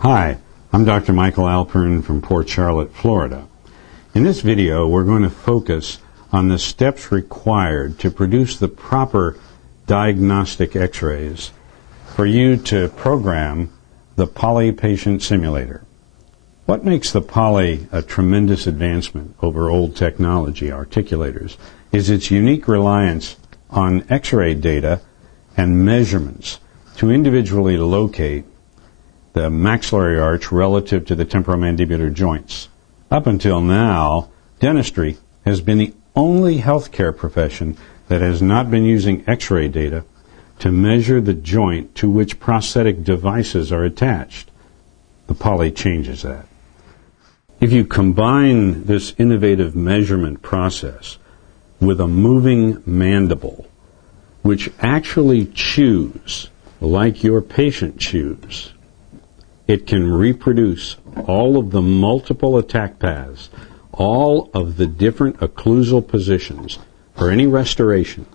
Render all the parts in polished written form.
Hi, I'm Dr. Michael Alpern from Port Charlotte, Florida. In this video, we're going to focus on the steps required to produce the proper diagnostic x-rays for you to program the Poly Patient Simulator. What makes the Poly a tremendous advancement over old technology articulators is its unique reliance on x-ray data and measurements to individually locate the maxillary arch relative to the temporomandibular joints. Up until now, dentistry has been the only healthcare profession that has not been using x-ray data to measure the joint to which prosthetic devices are attached. The Poly changes that. If you combine this innovative measurement process with a moving mandible, which actually chews like your patient chews, it can reproduce all of the multiple attack paths, all of the different occlusal positions for any restoration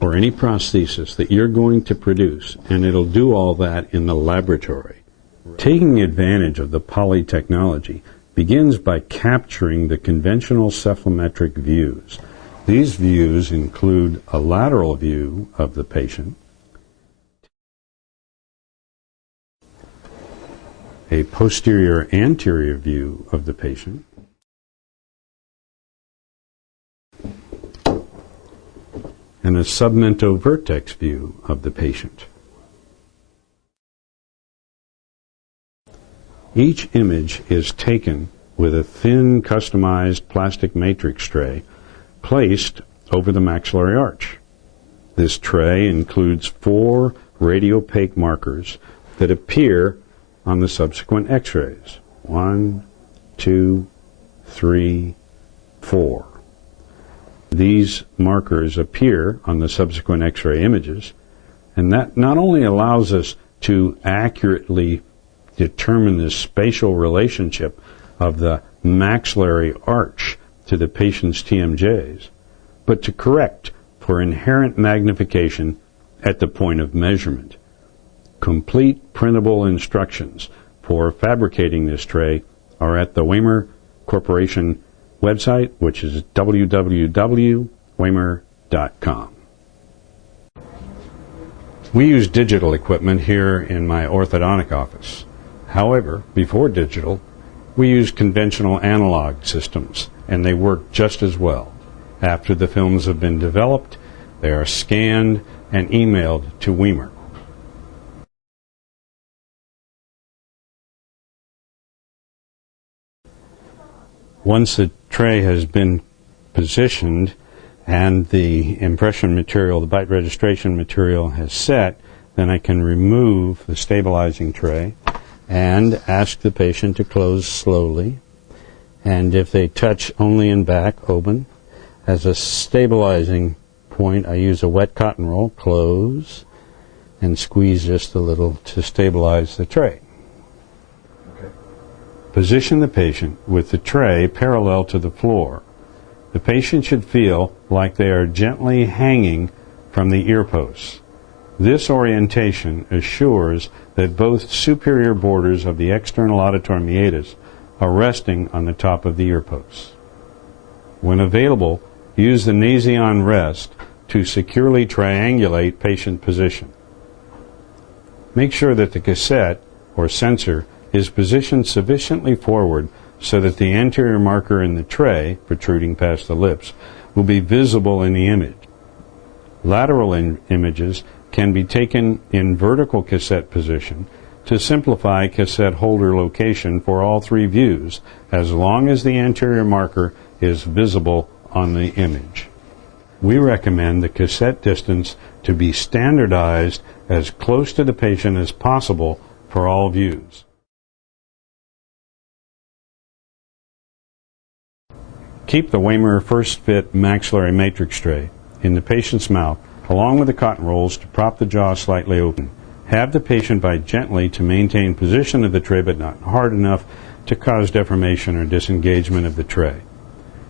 or any prosthesis that you're going to produce, and it'll do all that in the laboratory. Taking advantage of the Poly technology begins by capturing the conventional cephalometric views. These views include a lateral view of the patient, a posterior-anterior view of the patient, and a submentovertex view of the patient. Each image is taken with a thin, customized plastic matrix tray placed over the maxillary arch. This tray includes 4 radiopaque markers that appear on the subsequent x-rays. 1, 2, 3, 4. These markers appear on the subsequent x-ray images, and that not only allows us to accurately determine the spatial relationship of the maxillary arch to the patient's TMJs, but to correct for inherent magnification at the point of measurement. Complete printable instructions for fabricating this tray are at the WEHMER Corporation website, which is www.wehmer.com. We use digital equipment here in my orthodontic office. However, before digital, we use conventional analog systems, and they work just as well. After the films have been developed, they are scanned and emailed to WEHMER. Once the tray has been positioned and the impression material, the bite registration material has set, then I can remove the stabilizing tray and ask the patient to close slowly. And if they touch only in back, open. As a stabilizing point, I use a wet cotton roll, close, and squeeze just a little to stabilize the tray. Position the patient with the tray parallel to the floor. The patient should feel like they are gently hanging from the ear posts. This orientation assures that both superior borders of the external auditory meatus are resting on the top of the ear posts. When available, use the Nasion rest to securely triangulate patient position. Make sure that the cassette or sensor is positioned sufficiently forward so that the anterior marker in the tray, protruding past the lips, will be visible in the image. Lateral images can be taken in vertical cassette position to simplify cassette holder location for all 3 views, as long as the anterior marker is visible on the image. We recommend the cassette distance to be standardized as close to the patient as possible for all views. Keep the WEHMER FirstFit maxillary matrix tray in the patient's mouth along with the cotton rolls to prop the jaw slightly open. Have the patient bite gently to maintain position of the tray, but not hard enough to cause deformation or disengagement of the tray.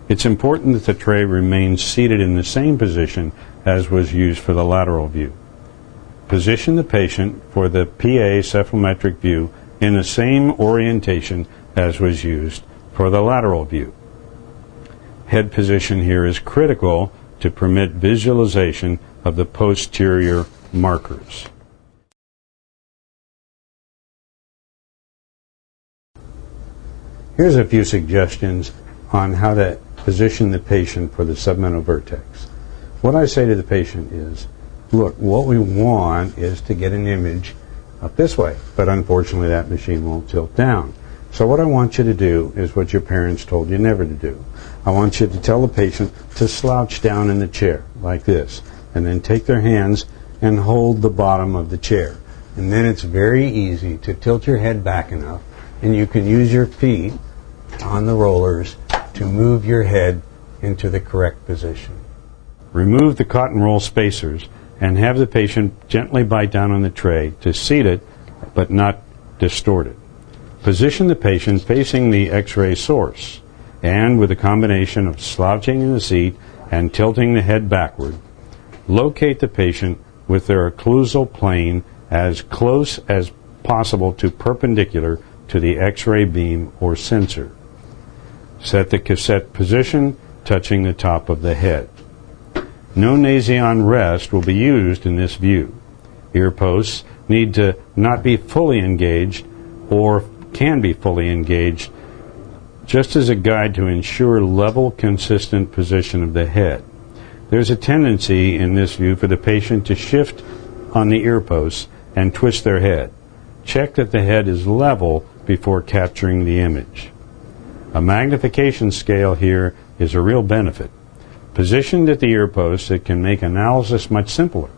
It's important that the tray remains seated in the same position as was used for the lateral view. Position the patient for the PA cephalometric view in the same orientation as was used for the lateral view. Head position here is critical to permit visualization of the posterior markers. Here's a few suggestions on how to position the patient for the submental vertex. What I say to the patient is, look, what we want is to get an image up this way, but unfortunately that machine won't tilt down. So what I want you to do is what your parents told you never to do. I want you to tell the patient to slouch down in the chair like this, and then take their hands and hold the bottom of the chair. And then it's very easy to tilt your head back enough, and you can use your feet on the rollers to move your head into the correct position. Remove the cotton roll spacers and have the patient gently bite down on the tray to seat it but not distort it. Position the patient facing the X-ray source, and with a combination of slouching in the seat and tilting the head backward, locate the patient with their occlusal plane as close as possible to perpendicular to the X-ray beam or sensor. Set the cassette position touching the top of the head. No nasion rest will be used in this view. Ear posts need to not be fully engaged or can be fully engaged just as a guide to ensure level, consistent position of the head. There's a tendency in this view for the patient to shift on the ear posts and twist their head. Check that the head is level before capturing the image. A magnification scale here is a real benefit. Positioned at the ear post, it can make analysis much simpler.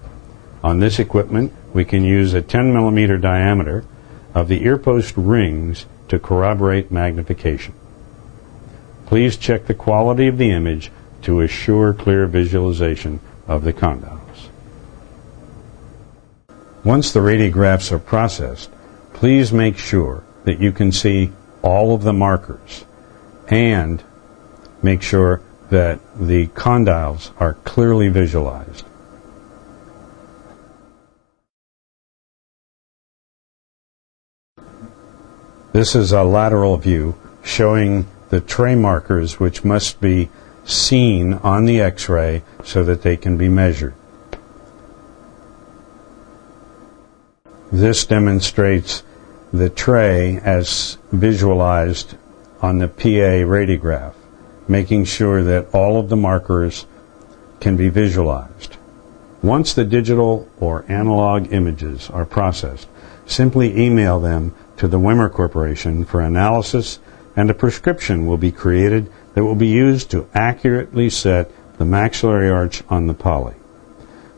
On this equipment, we can use a 10 millimeter diameter of the ear post rings to corroborate magnification. Please check the quality of the image to assure clear visualization of the condyles. Once the radiographs are processed, please make sure that you can see all of the markers and make sure that the condyles are clearly visualized. This is a lateral view showing the tray markers which must be seen on the X-ray so that they can be measured. This demonstrates the tray as visualized on the PA radiograph, making sure that all of the markers can be visualized. Once the digital or analog images are processed, simply email them to the WEHMER Corporation for analysis, and a prescription will be created that will be used to accurately set the maxillary arch on the poly.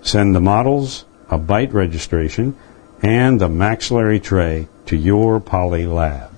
Send the models, a bite registration, and the maxillary tray to your poly lab.